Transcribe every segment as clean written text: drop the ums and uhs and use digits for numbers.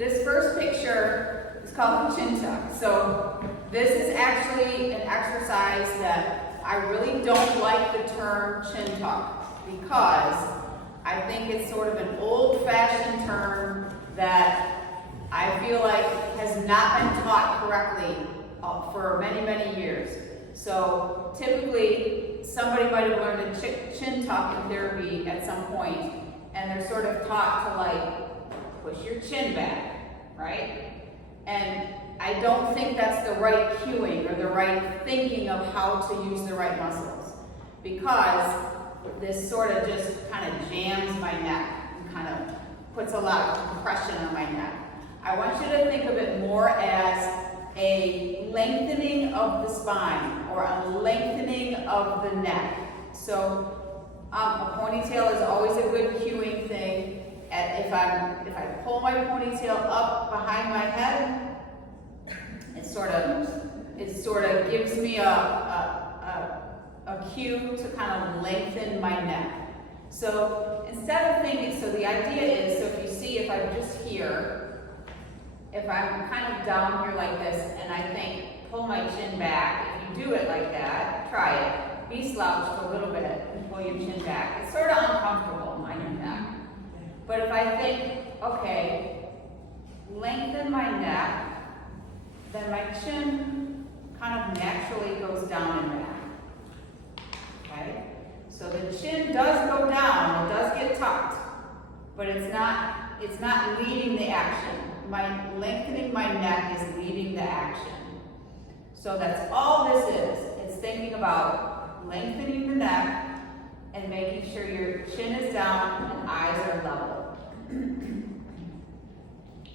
This first picture is called the chin tuck. So this is actually an exercise that I really don't like the term chin tuck because I think it's sort of an old-fashioned term that I feel like has not been taught correctly for many, many years. So typically, somebody might have learned a chin tuck in therapy at some point, and they're sort of taught to like push your chin back, right? And I don't think that's the right cueing or the right thinking of how to use the right muscles, because this sort of just kind of jams my neck and kind of puts a lot of compression on my neck. I want you to think of it more as a lengthening of the spine or a lengthening of the neck. So a ponytail is always a good cueing thing. If I pull my ponytail up behind my head, it sort of gives me a cue to kind of lengthen my neck. So instead of thinking, so the idea is, so if you see, if I'm just here, if I'm kind of down here like this, and I think, pull my chin back, if you do it like that, try it. Be slouched a little bit and pull your chin back. It's sort of uncomfortable on your neck. But if I think, okay, lengthen my neck, then my chin kind of naturally goes down and back. Okay? So the chin does go down, it does get tucked, but it's not leading the action. My lengthening my neck is leading the action. So that's all this is. It's thinking about lengthening the neck and making sure your chin is down and eyes are level.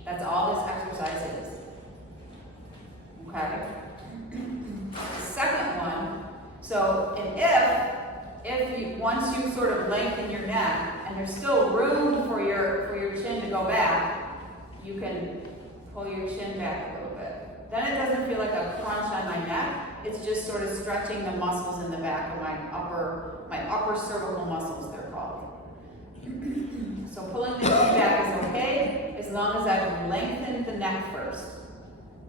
That's all this exercise is. Okay? The second one, so if you, once you sort of lengthen your neck and there's still room for your chin to go back, you can pull your chin back a little bit. Then it doesn't feel like a crunch on my neck. It's just sort of stretching the muscles in the back of my upper cervical muscles, they're called. So pulling the chin back is okay, as long as I've lengthened the neck first.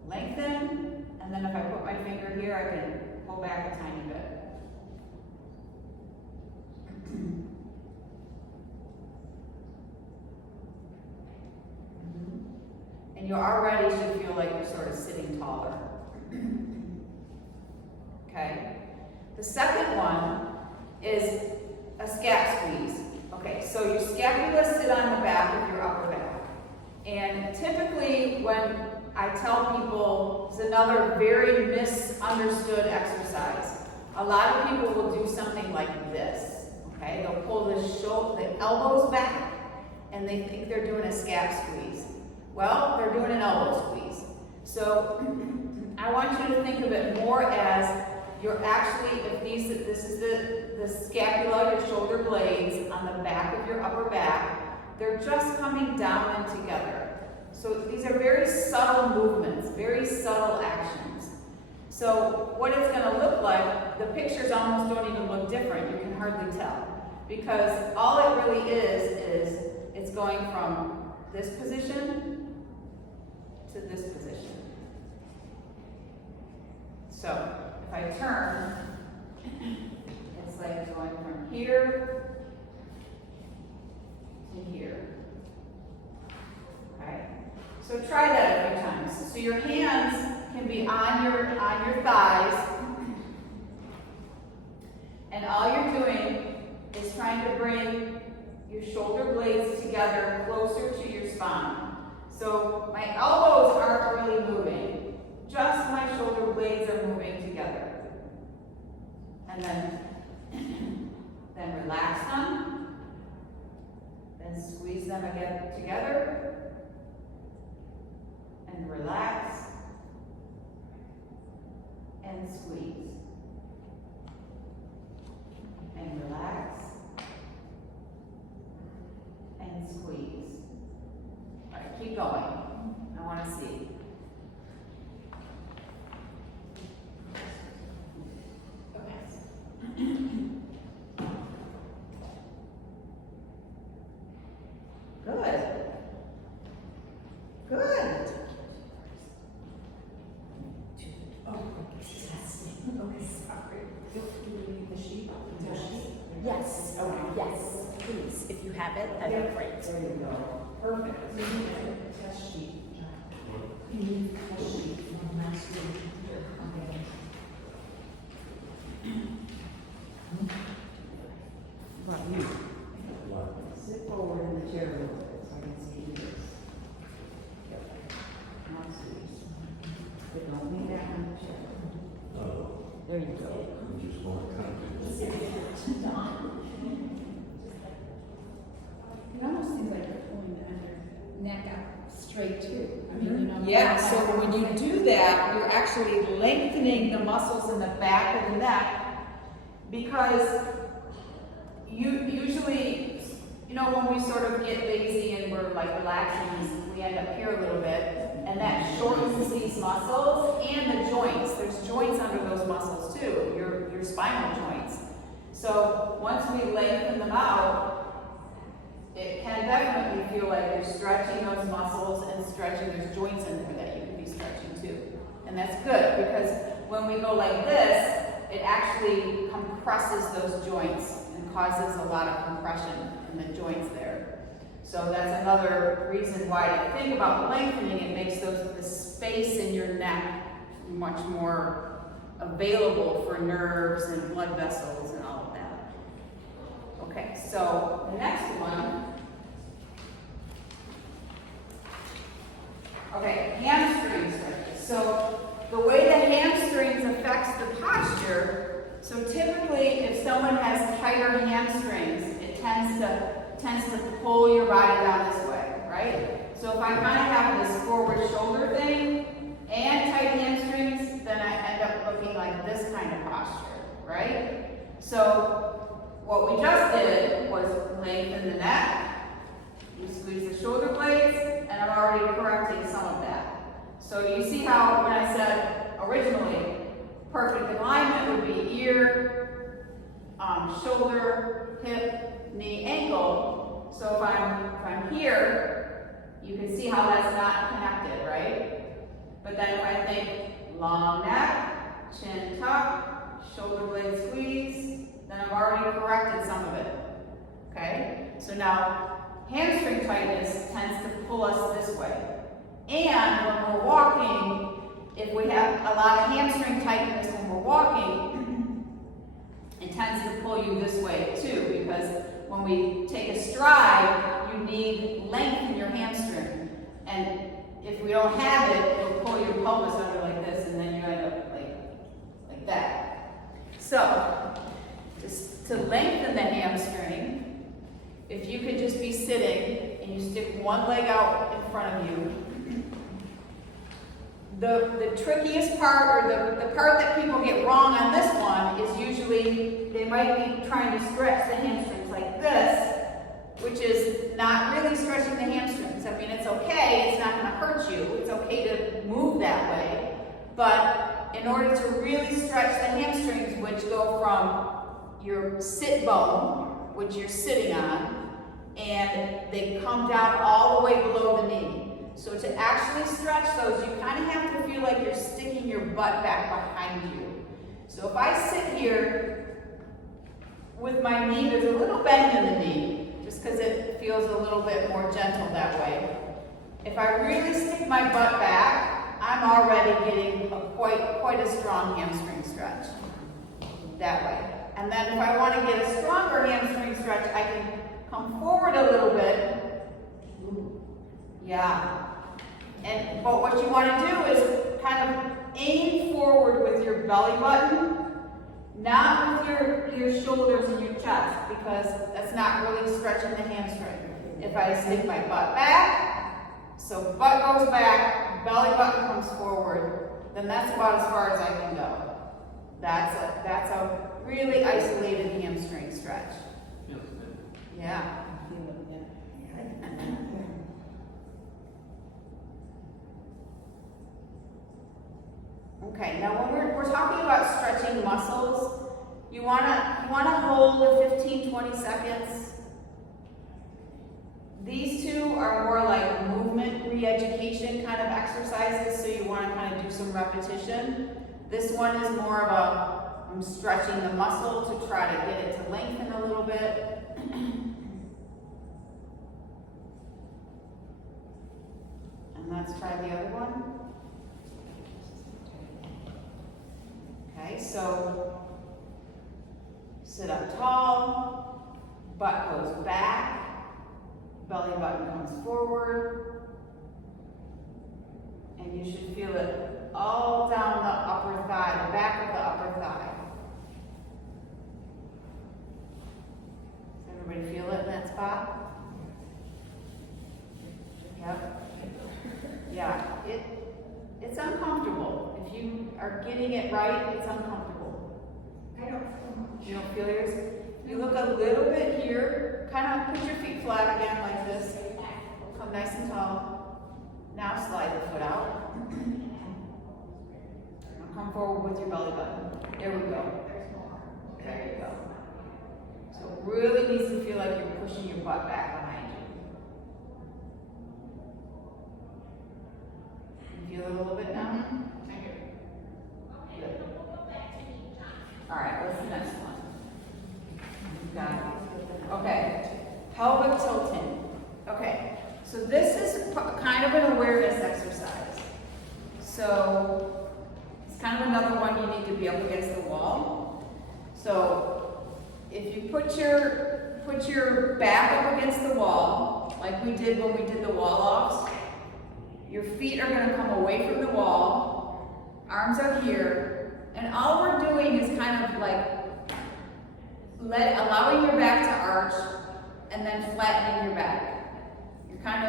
Lengthen, and then if I put my finger here, I can pull back a tiny bit. And you already should feel like you're sort of sitting taller. Okay? The second one is a scap squeeze. Okay, so your scapula sit on the back of your upper back. And typically when I tell people, it's another very misunderstood exercise. A lot of people will do something like this. Okay, they'll pull the elbows back and they think they're doing a scap squeeze. Well, they're doing an elbow squeeze. So I want you to think of it more as you're actually, this is the scapula, your shoulder blades on the back of your upper back, they're just coming down and together. So these are very subtle movements, very subtle actions. So what it's going to look like, the pictures almost don't even look different, you can hardly tell. Because all it really is it's going from this position to this position. So if I turn, it's like going from here to here. Okay? So try that a few times. So your hands can be on your thighs, and all you're doing is trying to bring your shoulder blades together closer to your spine. So my elbows aren't really moving, just my shoulder blades are moving together. And then relax them, then squeeze them again together, and relax, and squeeze, and relax, and squeeze. All right, keep going. I want to see. Good. Good. it, that'd be great. There you go. Perfect. Test sheet. You need a test sheet from last week. Okay. But you, sit forward in the chair a little bit so I can see you. Now squeeze. But don't lean back on the chair. There you go. It almost seems like you're pulling the under neck out straight too. I mean, you know. Yeah, so when you do that, you're actually lengthening the muscles in the back of the neck, because you usually, you know, when we sort of get lazy and we're like relaxing, we end up here a little bit, and that shortens these muscles and the joints. There's joints under those muscles too, your spinal joints. So once we lengthen them out, it can definitely feel like you're stretching those muscles and stretching, there's joints in there that you can be stretching too. And that's good, because when we go like this, it actually compresses those joints and causes a lot of compression in the joints there. So that's another reason why to think about lengthening. It makes the space in your neck much more available for nerves and blood vessels and all of that. Okay, so the next one. Okay, hamstring stretches. So the way the hamstrings affects the posture, so typically if someone has tighter hamstrings, it tends to pull your body down this way, right? So if I kind of have this forward shoulder thing and tight hamstrings, then I end up looking like this kind of posture, right? So what we just did was lengthen the neck, you squeeze the shoulder blades, and I'm already correcting some of that. So you see how when I said originally, perfect alignment would be ear, shoulder, hip, knee, ankle. So if I'm here, you can see how that's not connected, right? But then if I think long neck, chin tuck, shoulder blade squeeze, then I've already corrected some of it. Okay? So now hamstring tightness tends to pull us this way. And when we're walking, if we have a lot of hamstring tightness when we're walking, it tends to pull you this way too, because when we take a stride, you need length in your hamstring. And if we don't have it, it'll pull your pelvis under like this, and then you end up like that. So, just to lengthen the hamstring, if you could just be sitting and you stick one leg out in front of you. The trickiest part, or the part that people get wrong on this one, is usually they might be trying to stretch the hamstrings like this, which is not really stretching the hamstrings. I mean, it's okay, it's not going to hurt you, it's okay to move that way, but in order to really stretch the hamstrings, which go from your sit bone, which you're sitting on, and they come down all the way below the knee. So to actually stretch those, you kind of have to feel like you're sticking your butt back behind you. So if I sit here with my knee, there's a little bend in the knee, just because it feels a little bit more gentle that way. If I really stick my butt back, I'm already getting quite a strong hamstring stretch that way. And then if I want to get a stronger hamstring stretch, I can come forward a little bit. Yeah. But what you want to do is kind of aim forward with your belly button, not with your shoulders and your chest, because that's not really stretching the hamstring. If I stick my butt back, so butt goes back, belly button comes forward, then that's about as far as I can go. That's a really isolated hamstring stretch. Feels good. Yeah. Okay, now when we're talking about stretching muscles, you wanna hold a 15-20 seconds. These two are more like movement re-education kind of exercises, so you wanna kind of do some repetition. This one is more of I'm stretching the muscle to try to get it to lengthen a little bit. let's try the other one. Okay, so sit up tall, butt goes back, belly button comes forward, and you should feel it all down the upper thigh, the back of the upper thigh. Does everybody feel it in that spot? Yep. Yeah, it's uncomfortable. If you are getting it right, it's uncomfortable. I don't feel much. You don't feel yours? You look a little bit here, kind of put your feet flat again like this. Come nice and tall. Now slide the foot out. Now come forward with your belly button. There we go. There you go. So it really needs to feel like you're pushing your butt back behind you. You feel it a little bit now? Good. All right, what's the next one? Got it. Okay, pelvic tilting. Okay, so this is kind of an awareness exercise. So it's kind of another one you need to be up against the wall. So if you put your back up against the wall, like we did when we did the wall offs, your feet are going to come away from the wall, arms are here, and all we're doing is kind of like allowing your back to arch and then flattening your back. You're kind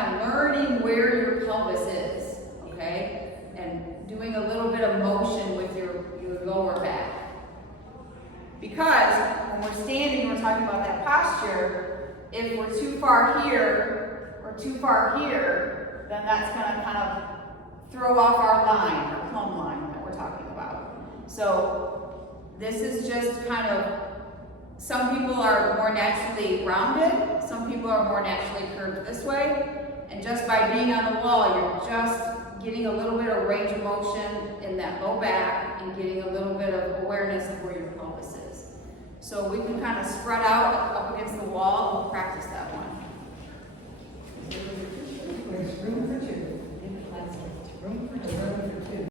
of learning where your pelvis is, okay? And doing a little bit of motion with your lower back. Because when we're standing, we're talking about that posture, if we're too far here or too far here, then that's going to kind of throw off our line, our plumb line that we're talking about. So this is just kind of, some people are more naturally rounded, some people are more naturally curved this way, and just by being on the wall, you're just getting a little bit of range of motion in that low back and getting a little bit of awareness of where your pelvis is. So we can kind of spread out up against the wall and practice that one. There's room for